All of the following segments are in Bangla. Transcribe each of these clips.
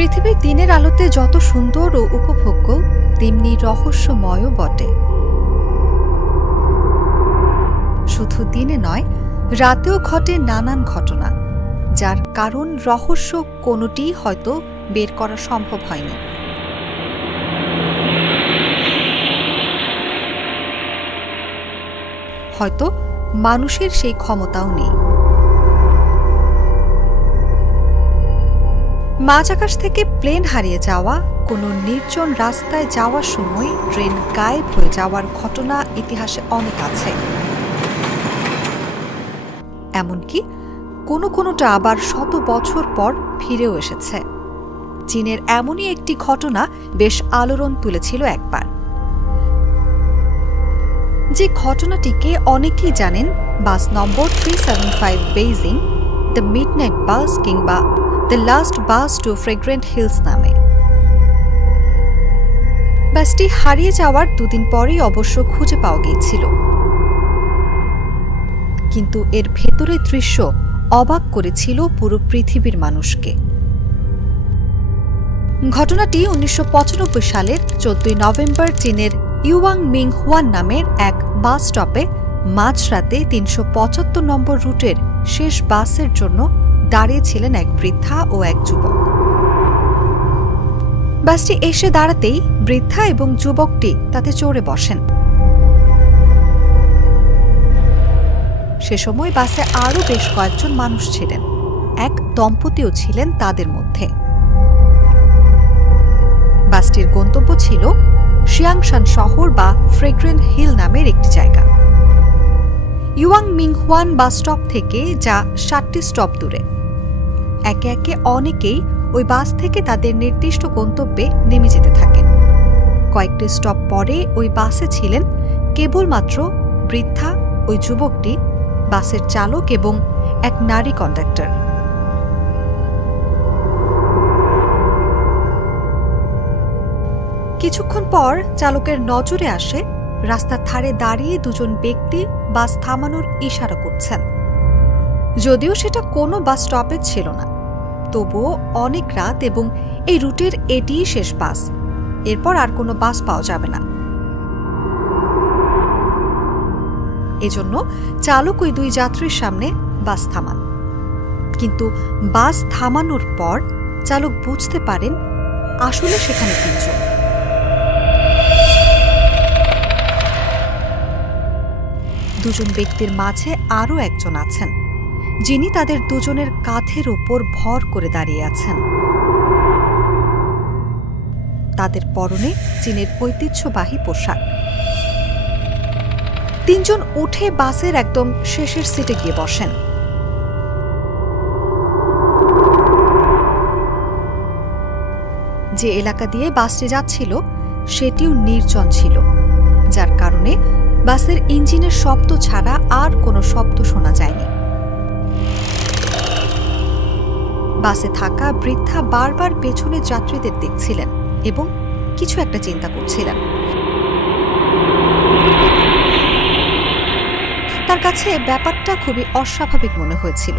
পৃথিবী দিনের আলোতে যত সুন্দর ও উপভোগ্য তেমনি রহস্যময়ও বটে। শুধু দিনে নয়, রাতেও ঘটে নানান ঘটনা, যার কারণ রহস্য কোনোটিই হয়তো বের করা সম্ভব হয়নি। হয়তো মানুষের সেই ক্ষমতাও নেই। মাঝ আকাশ থেকে প্লেন হারিয়ে যাওয়া, কোনো নির্জন রাস্তায় যাওয়ার সময় ট্রেন গায়েব হয়ে যাওয়ার ঘটনা ইতিহাসে অনেক আছে। এমনকি কোনোটা আবার শত বছর পর ফিরেও এসেছে। চীনের এমনই একটি ঘটনা বেশ আলোড়ন তুলেছিল একবার। যে ঘটনাটিকে অনেকেই জানেন bus number 375 Beijing, the midnight bus কিংবা the last bus to fragrant hills নামে। বাসটি হারিয়ে যাওয়ার দুদিন পরেই অবশ্য খুঁজে পাওয়া গিয়েছিল, কিন্তু এর ভেতরের দৃশ্য অবাক করেছিল পুরো পৃথিবীর মানুষকে। ঘটনাটি 1995 সালের 14 নভেম্বর চীনের ইউয়াং মিং হুয়ান নামের এক বাস স্টপে মাঝরাতে 375 নম্বর রুটের শেষ বাসের জন্য দাঁড়িয়েছিলেন এক বৃদ্ধা ও এক যুবক। বাসটি এসে দাঁড়াতেই বৃদ্ধা এবং যুবকটি তাতে চড়ে বসেন। সে সময় বাসে আরও বেশ কয়েকজন মানুষ ছিলেন, এক দম্পতিও ছিলেন তাদের মধ্যে। বাসটির গন্তব্য ছিল শিয়াংশান শহর বা ফ্রেগ্রেন্ট হিল নামের একটি জায়গা। ইউয়াং মিং হুয়ান বাস স্টপ থেকে যা 7টি স্টপ দূরে। একে একে অনেকেই ওই বাস থেকে তাদের নির্দিষ্ট গন্তব্যে নেমে যেতে থাকেন। কয়েকটি স্টপ পরে ওই বাসে ছিলেন কেবলমাত্র বৃদ্ধা, ওই যুবকটি, বাসের চালক এবং এক নারী কন্ডাক্টর। কিছুক্ষণ পর চালকের নজরে আসে রাস্তার ধারে দাঁড়িয়ে দুজন ব্যক্তি বাস থামানোর ইশারা করছেন। যদিও সেটা কোনো বাস স্টপেজ ছিল না, তবুও অনেক রাত এবং এই রুটের এটিই শেষ বাস। এরপর আর কোনো বাস পাওয়া যাবে না। এজন্য চালক ওই দুই যাত্রীর সামনে বাস থামান। কিন্তু বাস থামানোর পর চালক বুঝতে পারেন আসলে সেখানে তিনজন। দুজন ব্যক্তির মাঝে আরও একজন আছেন, যিনি তাদের দুজনের কাঁধের উপর ভর করে দাঁড়িয়ে আছেন। তাদের পরনে চীনের ঐতিহ্যবাহী পোশাক। তিনজন উঠে বাসের একদম শেষের সিটে গিয়ে বসেন। যে এলাকা দিয়ে বাসটি যাচ্ছিল সেটিও নির্জন ছিল, যার কারণে বাসের ইঞ্জিনের শব্দ ছাড়া আর কোনো শব্দ শোনা যায়নি। বাসে থাকা বৃদ্ধা বারবার পেছনের যাত্রীদের দেখছিলেন এবং কিছু একটা চিন্তা করছিলেন। তার কাছে ব্যাপারটা খুবই অস্বাভাবিক মনে হয়েছিল।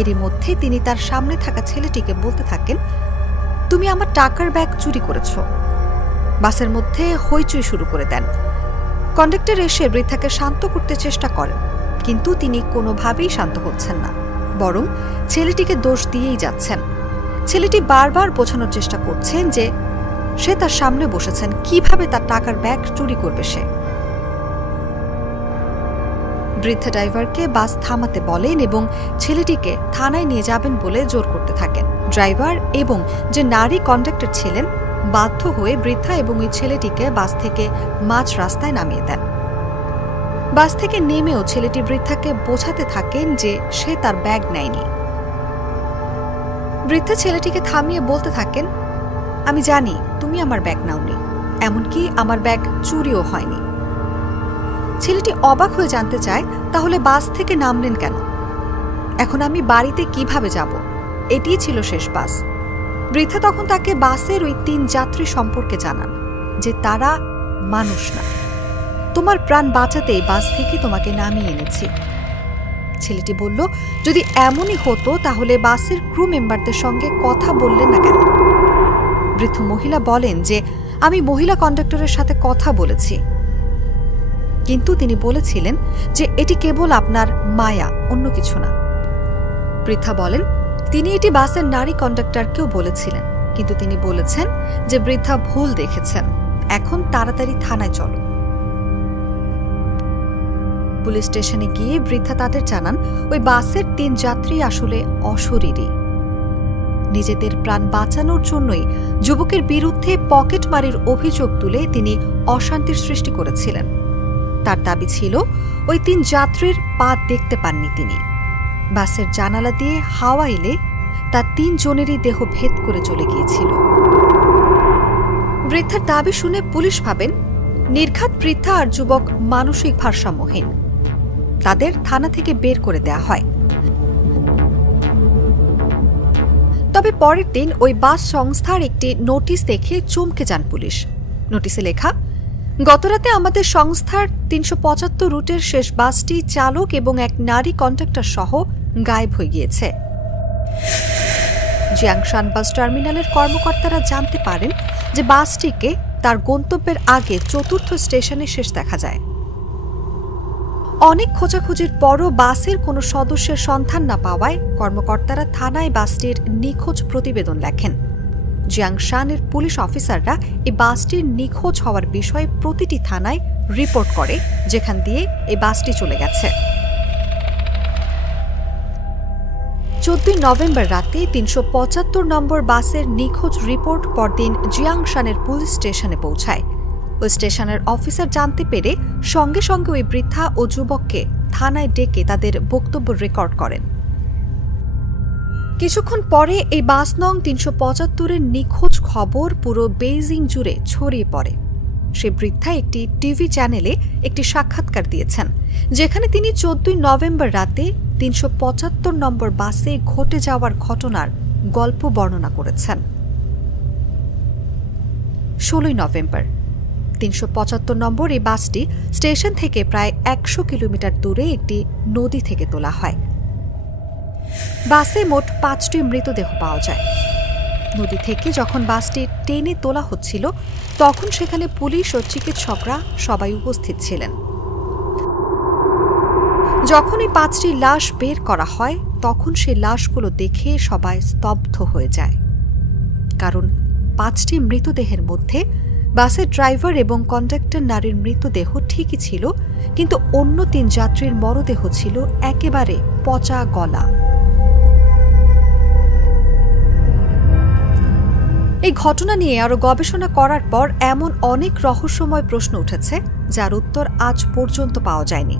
এরই মধ্যে তিনি তার সামনে থাকা ছেলেটিকে বলতে থাকেন, তুমি আমার টাকার ব্যাগ চুরি করেছ। বাসের মধ্যে হইচই শুরু করে দেন। কন্ডাক্টর এসে বৃদ্ধাকে শান্ত করতে চেষ্টা করেন, কিন্তু তিনি কোনোভাবেই শান্ত হচ্ছেন না, বরং ছেলেটিকে দোষ দিয়েই যাচ্ছেন। ছেলেটি বারবার বোঝানোর চেষ্টা করছেন যে সে তার সামনে বসেছেন, কিভাবে তার টাকার ব্যাগ চুরি করবে সে। বৃদ্ধা ড্রাইভারকে বাস থামাতে বলেন এবং ছেলেটিকে থানায় নিয়ে যাবেন বলে জোর করতে থাকেন। ড্রাইভার এবং যে নারী কন্ডাক্টর ছিলেন বাধ্য হয়ে বৃদ্ধা এবং ওই ছেলেটিকে বাস থেকে মাঝ রাস্তায় নামিয়ে দেন। বাস থেকে নেমেও ছেলেটি বৃদ্ধাকে বোঝাতে থাকেন যে সে তার ব্যাগ নেয়নি। বৃদ্ধা ছেলেটিকে থামিয়ে বলতে থাকেন, আমি জানি তুমি আমার ব্যাগ নাওনি, এমনকি আমার ব্যাগ চুরিও হয়নি। ছেলেটি অবাক হয়ে জানতে চায়, তাহলে বাস থেকে নামলেন কেন? এখন আমি বাড়িতে কিভাবে যাব? এটিই ছিল শেষ বাস। বৃদ্ধা তখন তাকে বাসের ওই 3 যাত্রী সম্পর্কে জানান যে তারা মানুষ না, তোমার প্রাণ বাঁচাতেই বাস থেকে তোমাকে নামিয়ে এনেছি। ছেলেটি বলল, যদি এমনই হতো তাহলে বাসের ক্রু মেম্বারদের সঙ্গে কথা বললেন না কেন? বৃদ্ধ মহিলা বলেন যে, আমি মহিলা কন্ডাক্টরের সাথে কথা বলেছি, কিন্তু তিনি বলেছিলেন যে এটি কেবল আপনার মায়া, অন্য কিছু না। বৃদ্ধা বলেন, তিনি এটি বাসের নারী কন্ডাক্টরকেও বলেছিলেন, কিন্তু তিনি বলেছেন যে বৃদ্ধা ভুল দেখেছেন, এখন তাড়াতাড়ি থানায় চলো। পুলিশ স্টেশনে গিয়ে বৃদ্ধা তাদের জানান ওই বাসের 3 যাত্রী আসলে অশরীরী। নিজেদের প্রাণ বাঁচানোর জন্যই যুবকের বিরুদ্ধে পকেটমারির অভিযোগ তুলে তিনি অশান্তির সৃষ্টি করেছিলেন। তার দাবি ছিল ওই 3 যাত্রীর পা দেখতে পাননি তিনি। বাসের জানালা দিয়ে হাওয়া এলে তার 3 জনেরই দেহ ভেদ করে চলে গিয়েছিল। বৃদ্ধার দাবি শুনে পুলিশ ভাবেন নির্ঘাত বৃদ্ধা আর যুবক মানসিক ভারসাম্যহীন। তাদের থানা থেকে বের করে দেয়া হয়। তবে পরের দিন ওই বাস সংস্থার একটি নোটিশ দেখে চমকে যান পুলিশ। নোটিশে লেখা, গতরাতে আমাদের সংস্থার 375 রুটের শেষ বাসটি চালক এবং এক নারী কন্ডাক্টর সহ গায়েব হয়ে গিয়েছে। জিয়াংশান বাস টার্মিনালের কর্মকর্তারা জানতে পারেন যে বাসটিকে তার গন্তব্যের আগে 4র্থ স্টেশনে শেষ দেখা যায়। অনেক খোঁজাখুঁজির পরও বাসের কোনো সদস্যের সন্ধান না পাওয়ায় কর্মকর্তারা থানায় বাসটির নিখোঁজ প্রতিবেদন লেখেন। জিয়াংশানের পুলিশ অফিসাররা এই বাসটির নিখোঁজ হওয়ার বিষয়ে প্রতিটি থানায় রিপোর্ট করে, যেখান দিয়ে এই বাসটি চলে গেছে। 14 নভেম্বর রাতে 375 নম্বর বাসের নিখোঁজ রিপোর্ট পরদিন জিয়াংশানের পুলিশ স্টেশনে পৌঁছায়। ওই স্টেশনের অফিসার জানতে পেরে সঙ্গে সঙ্গে ওই বৃদ্ধা ও যুবককে থানায় ডেকে তাদের বক্তব্য রেকর্ড করেন। কিছুক্ষণ পরে এই বাস নং 375-এর নিখোঁজ খবর পুরো বেইজিং জুড়ে ছড়িয়ে পড়ে। সে বৃদ্ধা একটি টিভি চ্যানেলে একটি সাক্ষাৎকার দিয়েছেন, যেখানে তিনি 14 নভেম্বর রাতে 375 নম্বর বাসে ঘটে যাওয়ার ঘটনার গল্প বর্ণনা করেছেন। 16 নভেম্বর 375 নম্বর এই বাসটি স্টেশন থেকে প্রায় 100 কিলোমিটার দূরে একটি নদী থেকে তোলা হয়। বাসে মোট 5টি মৃতদেহ পাওয়া যায়। নদী থেকে যখন বাসটি টেনে তোলা হচ্ছিল তখন সেখানে পুলিশ ও চিকিৎসকরা সবাই উপস্থিত ছিলেন। যখন এই 5টি লাশ বের করা হয় তখন সেই লাশগুলো দেখে সবাই স্তব্ধ হয়ে যায়, কারণ 5টি মৃতদেহের মধ্যে বাসের ড্রাইভার এবং কন্ডাক্টর নারীর মৃতদেহ ঠিকই ছিল, কিন্তু অন্য 3 যাত্রীর মরদেহ ছিল একেবারে পচা গলা। এই ঘটনা নিয়ে আরো গবেষণা করার পর এমন অনেক রহস্যময় প্রশ্ন উঠেছে যার উত্তর আজ পর্যন্ত পাওয়া যায়নি।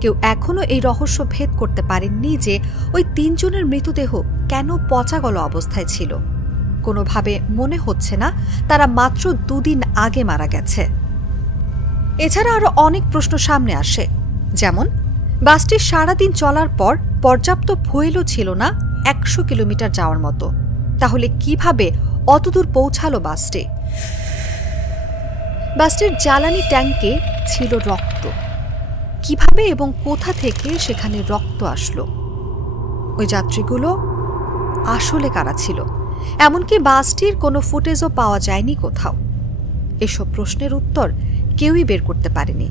কেউ এখনো এই রহস্য ভেদ করতে পারেননি যে ওই 3 জনের মৃতদেহ কেন পচা গলা অবস্থায় ছিল। কোনোভাবে মনে হচ্ছে না তারা মাত্র 2 দিন আগে মারা গেছে। এছাড়া আরো অনেক প্রশ্ন সামনে আসে, যেমন বাসটি সারাদিন চলার পর পর্যাপ্ত ফুয়েলও ছিল না 100 কিলোমিটার যাওয়ার মতো, তাহলে কিভাবে অতদূর পৌঁছালো বাসটি? বাসটির জ্বালানি ট্যাঙ্কে ছিল রক্ত, কিভাবে এবং কোথা থেকে সেখানে রক্ত আসলো? ওই যাত্রীগুলো আসলে কারা ছিল? এমনকি বাসটির কোনো ফুটেজও পাওয়া যায়নি কোথাও। এসব প্রশ্নের উত্তর কেউই বের করতে পারেনি।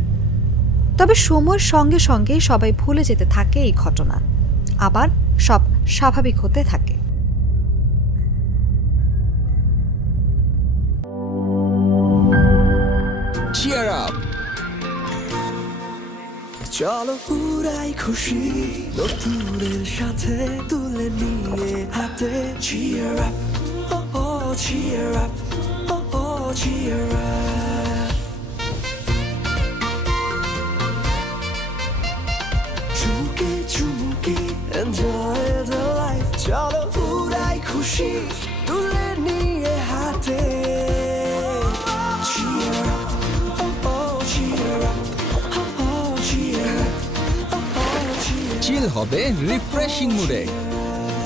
তবে সময়ের সঙ্গে সঙ্গে সবাই ভুলে যেতে থাকে এই ঘটনা, আবার সব স্বাভাবিক হতে থাকে। Cheer up! চলো পুরাই খুশি নতুনের সাথে তুলে নিয়ে হাতে। Cheer up, oh oh, cheer up, oh oh, cheer up. চুমুকে চুমুকে enjoy the life. চলো পুরাই খুশি তুলে নিয়ে হাতে। Cheer up, oh oh, cheer up. চিল হবে রিফ্রেশিং মুডে।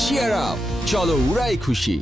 চিয়ার আপ, চলো উড়াই খুশি।